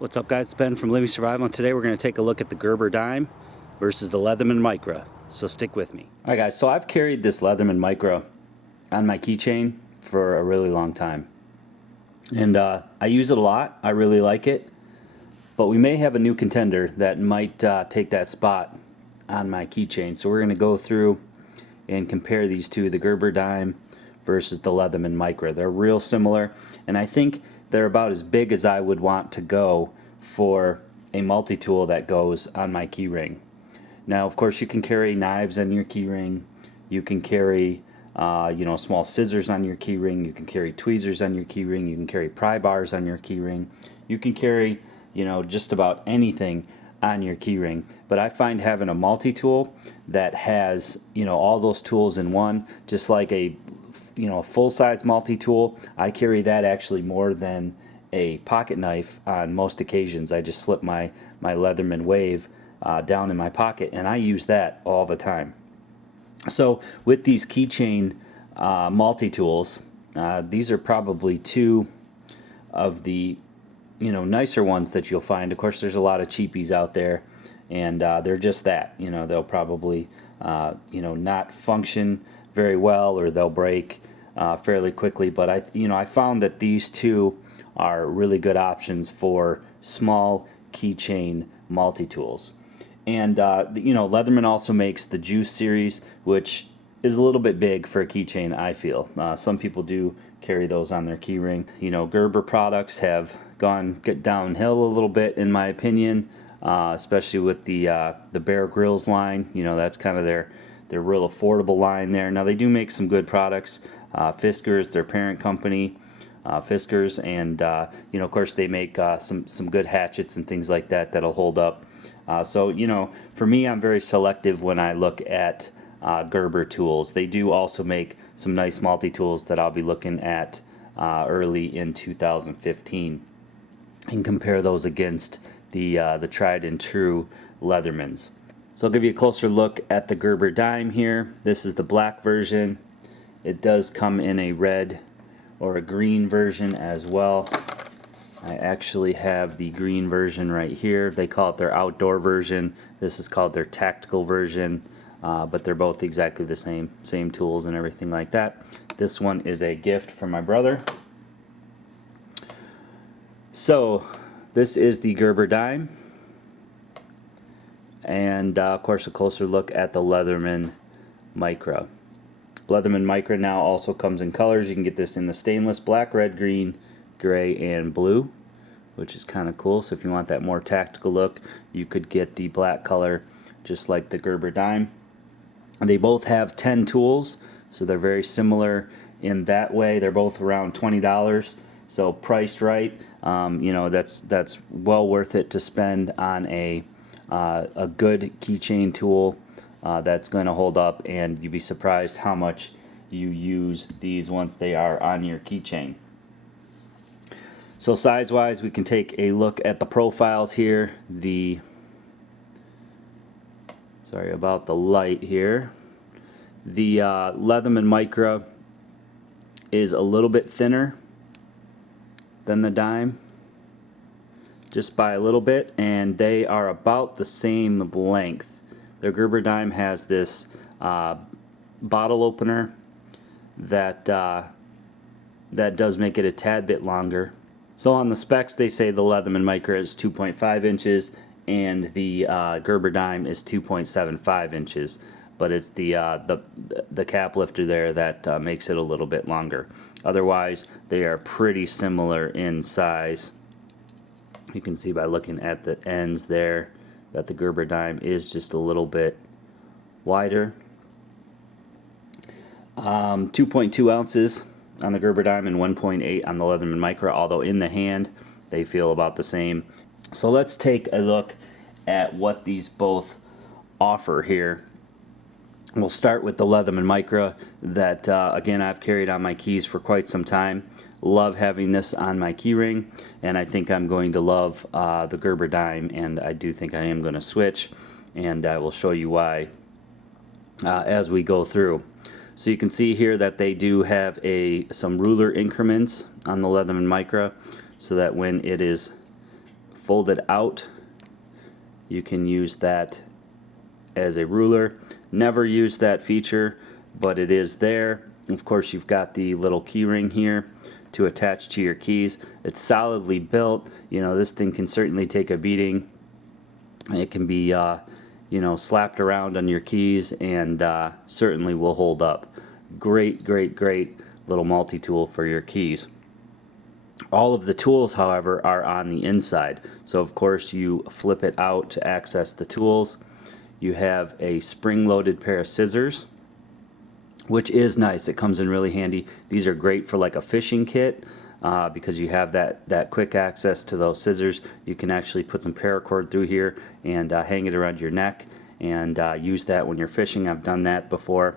What's up, guys? It's Ben from Living Survival, and today we're going to take a look at the Gerber Dime versus the Leatherman Micro. So stick with me. Alright guys, so I've carried this Leatherman Micro on my keychain for a really long time. And I use it a lot. I really like it. But we may have a new contender that might take that spot on my keychain. So we're going to go through and compare these two, the Gerber Dime versus the Leatherman Micro. They're real similar, and I think they're about as big as I would want to go for a multi-tool that goes on my key ring. Now, of course, you can carry knives on your key ring. You can carry small scissors on your key ring. You can carry tweezers on your key ring. You can carry pry bars on your key ring. You can carry just about anything on your key ring. But I find having a multi-tool that has all those tools in one, just like a full-size multi-tool, I carry that actually more than a pocket knife on most occasions. I just slip my Leatherman Wave down in my pocket, and I use that all the time. So with these keychain multi-tools, these are probably two of the nicer ones that you'll find. Of course, there's a lot of cheapies out there, and they're just that. They'll probably not function very well, or they'll break fairly quickly. But I found that these two are really good options for small keychain multi-tools. And Leatherman also makes the Juice series, which is a little bit big for a keychain, I feel. Some people do carry those on their key ring. Gerber products have get downhill a little bit, in my opinion, especially with the Bear Grylls line. That's kind of their real affordable line there. Now, they do make some good products. Fiskars, their parent company, Fiskars, and of course they make some good hatchets and things like that that'll hold up. So for me, I'm very selective when I look at Gerber tools. They do also make some nice multi-tools that I'll be looking at early in 2015, and compare those against the tried and true Leathermans. So I'll give you a closer look at the Gerber Dime here. This is the black version. It does come in a red or a green version as well. I actually have the green version right here. They call it their outdoor version. This is called their tactical version, but they're both exactly the same tools and everything like that. This one is a gift from my brother. So this is the Gerber Dime, and of course a closer look at the Leatherman Micro. Leatherman Micro now also comes in colors. You can get this in the stainless black, red, green, gray, and blue, which is kind of cool. So if you want that more tactical look, you could get the black color just like the Gerber Dime. They both have 10 tools, so they're very similar in that way. They're both around $20, so priced right. That's well worth it to spend on a good keychain tool that's going to hold up, and you'd be surprised how much you use these once they are on your keychain. So size-wise, we can take a look at the profiles here. Sorry about the light here. The Leatherman Micro is a little bit thinner than the Dime, just by a little bit, and they are about the same length. The Gerber Dime has this bottle opener that does make it a tad bit longer. So on the specs, they say the Leatherman Micro is 2.5 inches and the Gerber Dime is 2.75 inches, but it's the cap lifter there that makes it a little bit longer. Otherwise, they are pretty similar in size. You can see by looking at the ends there that the Gerber Dime is just a little bit wider. 2.2 ounces on the Gerber Dime and 1.8 on the Leatherman Micro, although in the hand they feel about the same. So let's take a look at what these both offer here. We'll start with the Leatherman Micro that again, I've carried on my keys for quite some time. Love having this on my key ring, and I think I'm going to love the Gerber Dime, and I do think I am going to switch, and I will show you why as we go through. So you can see here that they do have some ruler increments on the Leatherman Micro, so that when it is folded out, you can use that as a ruler. Never use that feature, but it is there. Of course, you've got the little key ring here to attach to your keys. It's solidly built. You know, this thing can certainly take a beating. It can be you know, slapped around on your keys, and certainly will hold up. Great little multi-tool for your keys. All of the tools, however, are on the inside. So of course you flip it out to access the tools. You have a spring-loaded pair of scissors, which is nice. It comes in really handy. These are great for like a fishing kit because you have that quick access to those scissors. You can actually put some paracord through here and hang it around your neck and use that when you're fishing. I've done that before.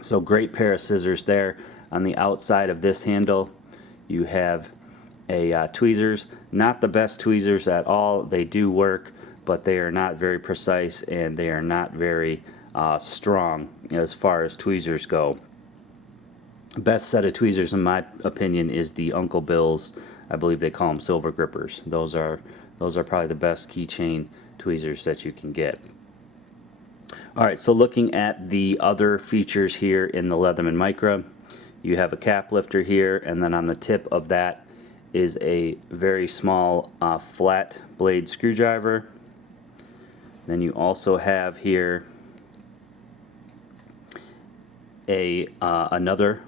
So great pair of scissors there. On the outside of this handle, you have a tweezers. Not the best tweezers at all. They do work, but they are not very precise, and they are not very strong as far as tweezers go. Best set of tweezers, in my opinion, is the Uncle Bill's. I believe they call them silver grippers. Those are probably the best keychain tweezers that you can get. Alright, so looking at the other features here in the Leatherman Micro, you have a cap lifter here, and then on the tip of that is a very small flat blade screwdriver. Then you also have here another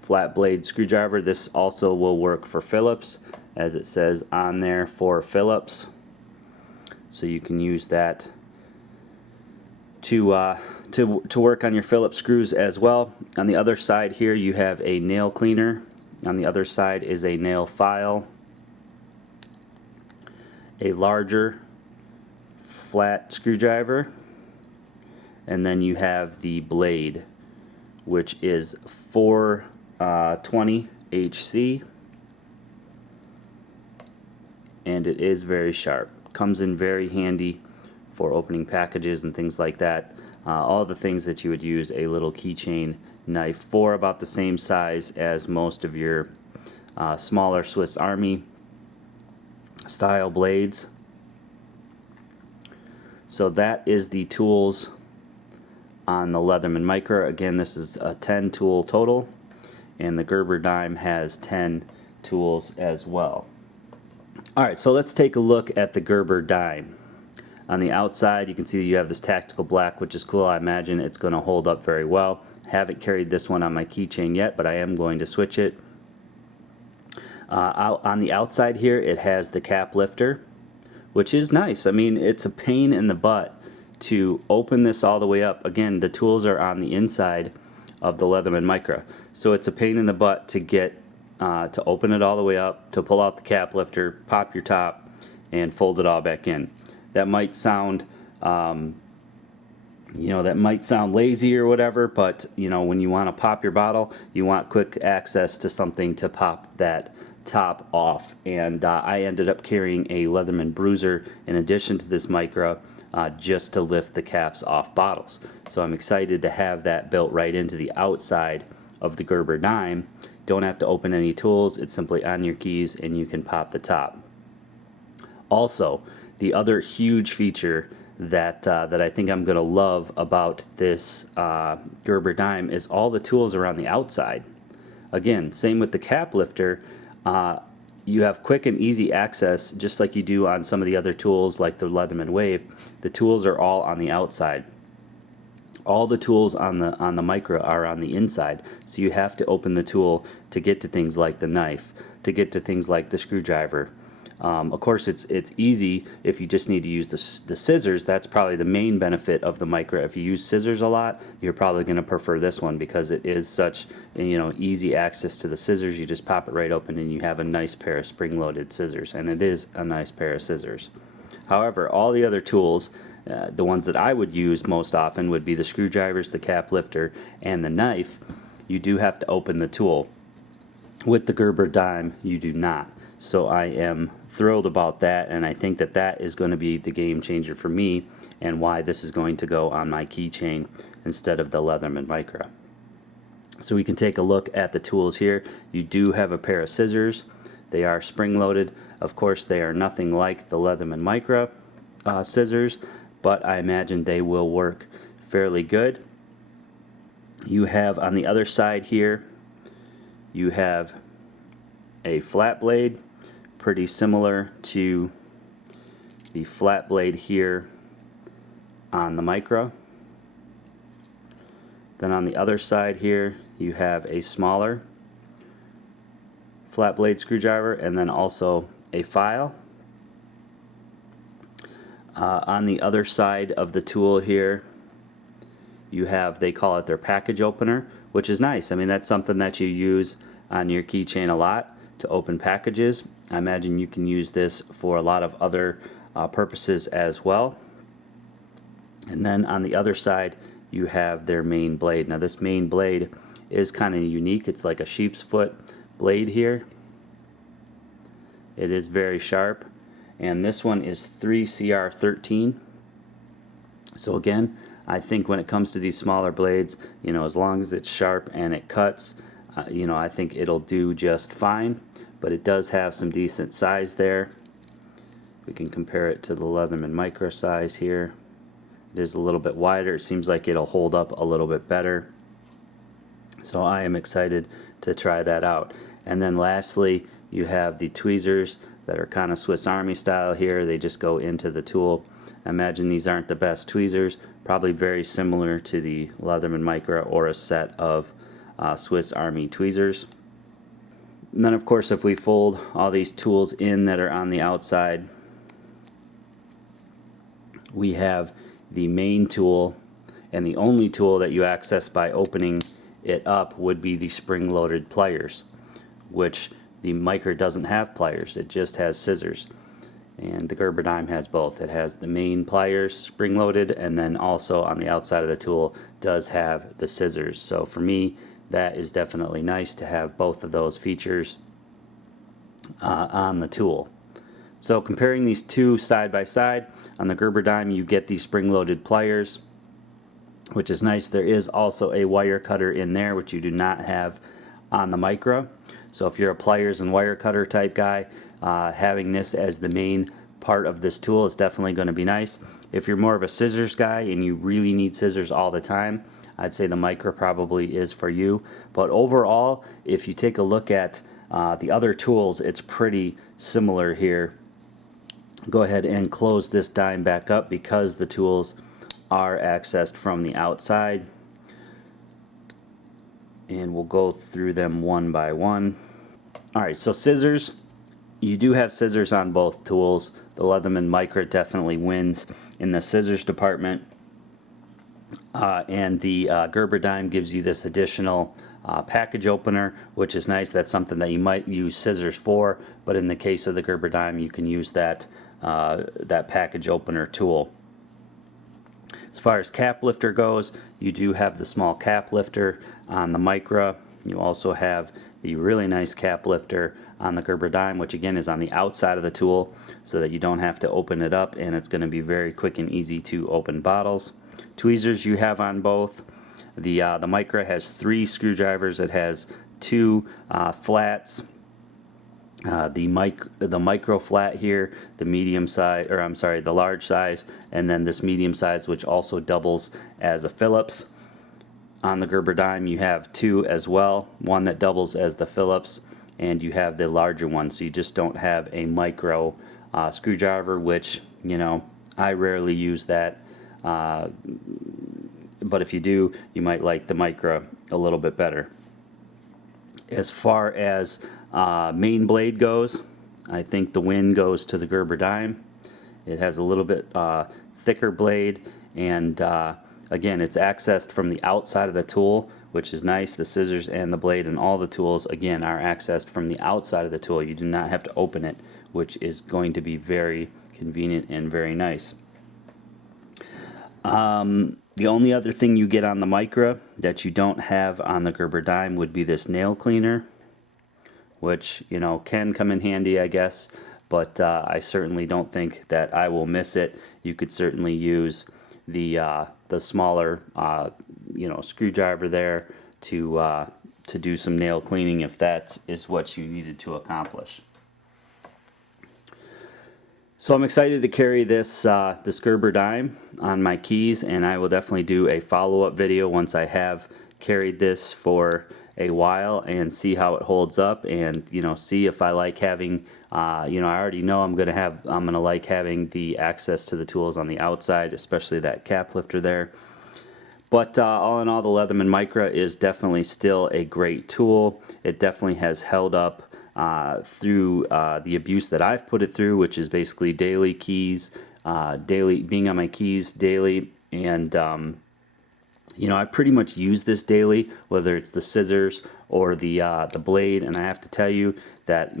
flat blade screwdriver. This also will work for Phillips, as it says on there, for Phillips. So you can use that to work on your Phillips screws as well. On the other side here you have a nail cleaner. On the other side is a nail file, a larger flat screwdriver, and then you have the blade, which is 420 HC, and it is very sharp. Comes in very handy for opening packages and things like that. All the things that you would use a little keychain knife for, about the same size as most of your smaller Swiss Army style blades. So that is the tools on the Leatherman Micro. Again, this is a 10 tool total, and the Gerber Dime has 10 tools as well. Alright, so let's take a look at the Gerber Dime. On the outside you can see you have this tactical black, which is cool. I imagine it's going to hold up very well. Haven't carried this one on my keychain yet, but I am going to switch it. Out on the outside here it has the cap lifter, which is nice. I mean, it's a pain in the butt to open this all the way up. Again, the tools are on the inside of the Leatherman Micro, so it's a pain in the butt to get to open it all the way up, to pull out the cap lifter, pop your top, and fold it all back in. That might sound you know, that might sound lazy or whatever, but you know, when you want to pop your bottle, you want quick access to something to pop that top off. And I ended up carrying a Leatherman bruiser in addition to this Micro, just to lift the caps off bottles. So I'm excited to have that built right into the outside of the Gerber Dime. Don't have to open any tools. It's simply on your keys and you can pop the top. Also, the other huge feature that I think I'm going to love about this Gerber Dime is all the tools are on the outside. Again, same with the cap lifter. You have quick and easy access, just like you do on some of the other tools like the Leatherman Wave. The tools are all on the outside. All the tools on the Micro are on the inside, so you have to open the tool to get to things like the knife, to get to things like the screwdriver. Of course, it's easy if you just need to use the scissors. That's probably the main benefit of the Micro. If you use scissors a lot, you're probably going to prefer this one because it is such, you know, easy access to the scissors. You just pop it right open and you have a nice pair of spring-loaded scissors, and it is a nice pair of scissors. However, all the other tools, the ones that I would use most often would be the screwdrivers, the cap lifter, and the knife. You do have to open the tool. With the Gerber Dime, you do not. So I am thrilled about that, and I think that that is going to be the game changer for me and why this is going to go on my keychain instead of the Leatherman Micro. So we can take a look at the tools here. You do have a pair of scissors. They are spring-loaded. Of course, they are nothing like the Leatherman Micro scissors, but I imagine they will work fairly good. You have on the other side here, you have a flat blade, pretty similar to the flat blade here on the Micro. Then on the other side here, you have a smaller flat blade screwdriver, and then also a file. On the other side of the tool here, you have, they call it their package opener, which is nice. I mean, that's something that you use on your keychain a lot to open packages. I imagine you can use this for a lot of other purposes as well. And then on the other side, you have their main blade. Now this main blade is kind of unique. It's like a sheep's foot blade here. It is very sharp, and this one is 3CR13. So again, I think when it comes to these smaller blades, you know, as long as it's sharp and it cuts, you know, I think it'll do just fine. But it does have some decent size there. We can compare it to the Leatherman Micro size here. It is a little bit wider. It seems like it'll hold up a little bit better. So I am excited to try that out. And then lastly, you have the tweezers that are kind of Swiss Army style here. They just go into the tool. I imagine these aren't the best tweezers, probably very similar to the Leatherman Micro or a set of Swiss Army tweezers. And then of course, if we fold all these tools in that are on the outside, we have the main tool, and the only tool that you access by opening it up would be the spring-loaded pliers, which the Micro doesn't have pliers. It just has scissors. And the Gerber Dime has both. It has the main pliers spring-loaded, and then also on the outside of the tool does have the scissors. So for me, that is definitely nice to have both of those features on the tool. So comparing these two side by side, on the Gerber Dime you get these spring-loaded pliers, which is nice. There is also a wire cutter in there, which you do not have on the Micro. So if you're a pliers and wire cutter type guy, having this as the main part of this tool is definitely going to be nice. If you're more of a scissors guy and you really need scissors all the time, I'd say the Micro probably is for you. But overall, if you take a look at the other tools, it's pretty similar here. Go ahead and close this dime back up because the tools are accessed from the outside, and we'll go through them one by one. Alright, so scissors, you do have scissors on both tools. The Leatherman Micro definitely wins in the scissors department, and the Gerber Dime gives you this additional package opener, which is nice. That's something that you might use scissors for, but in the case of the Gerber Dime, you can use that package opener tool. As far as cap lifter goes, you do have the small cap lifter on the Micro. You also have the really nice cap lifter on the Gerber Dime, which again is on the outside of the tool so that you don't have to open it up, and it's going to be very quick and easy to open bottles. Tweezers you have on both. The Micro has 3 screwdrivers. It has 2 flats. The micro flat here, the medium size, or I'm sorry, the large size, and then this medium size, which also doubles as a Phillips. On the Gerber Dime, you have 2 as well, one that doubles as the Phillips, and you have the larger one. So you just don't have a micro screwdriver, which, you know, I rarely use that. But if you do, you might like the Micro a little bit better. As far as main blade goes, I think the win goes to the Gerber Dime. It has a little bit thicker blade, and again, it's accessed from the outside of the tool, which is nice. The scissors and the blade and all the tools, again, are accessed from the outside of the tool. You do not have to open it, which is going to be very convenient and very nice. The only other thing you get on the Micro that you don't have on the Gerber Dime would be this nail cleaner, which, you know, can come in handy, I guess, but I certainly don't think that I will miss it. You could certainly use the smaller, you know, screwdriver there to do some nail cleaning if that is what you needed to accomplish. So I'm excited to carry this this Gerber Dime on my keys, and I will definitely do a follow-up video once I have carried this for a while and see how it holds up, and see if I like having I already know I'm gonna like having the access to the tools on the outside, especially that cap lifter there. But all in all, the Leatherman Micro is definitely still a great tool. It definitely has held up through the abuse that I've put it through, which is basically daily keys, being on my keys daily, and I pretty much use this daily, whether it's the scissors or the blade. And I have to tell you that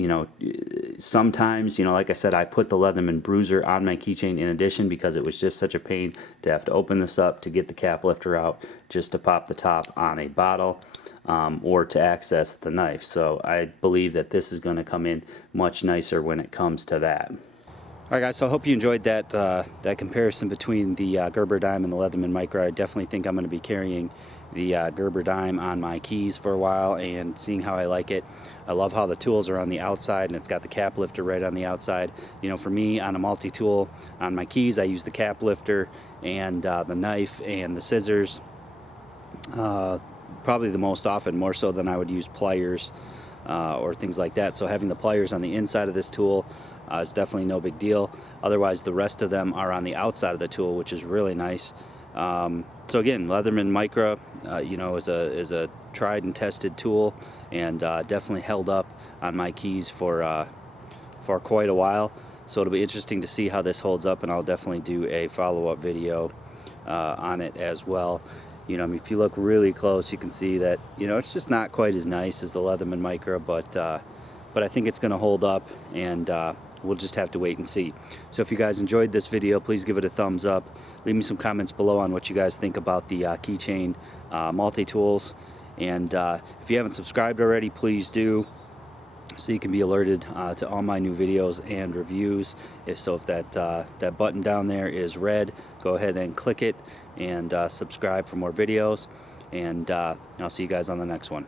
sometimes, like I said, I put the Leatherman bruiser on my keychain in addition, because it was just such a pain to have to open this up to get the cap lifter out just to pop the top on a bottle, or to access the knife. So I believe that this is going to come in much nicer when it comes to that. Alright guys, so I hope you enjoyed that that comparison between the Gerber Dime and the Leatherman Micro. I definitely think I'm going to be carrying the Gerber Dime on my keys for a while and seeing how I like it. I love how the tools are on the outside and it's got the cap lifter right on the outside. For me, on a multi-tool on my keys, I use the cap lifter and the knife and the scissors probably the most often, more so than I would use pliers or things like that. So having the pliers on the inside of this tool is definitely no big deal. Otherwise, the rest of them are on the outside of the tool, which is really nice. So again, Leatherman Micro, is a tried and tested tool, and definitely held up on my keys for quite a while. So it'll be interesting to see how this holds up, and I'll definitely do a follow-up video on it as well. If you look really close, you can see that it's just not quite as nice as the Leatherman Micro, but I think it's going to hold up, and we'll just have to wait and see. So if you guys enjoyed this video, please give it a thumbs up. Leave me some comments below on what you guys think about the keychain multi-tools. And if you haven't subscribed already, please do, so you can be alerted to all my new videos and reviews. If that button down there is red, go ahead and click it and subscribe for more videos. And I'll see you guys on the next one.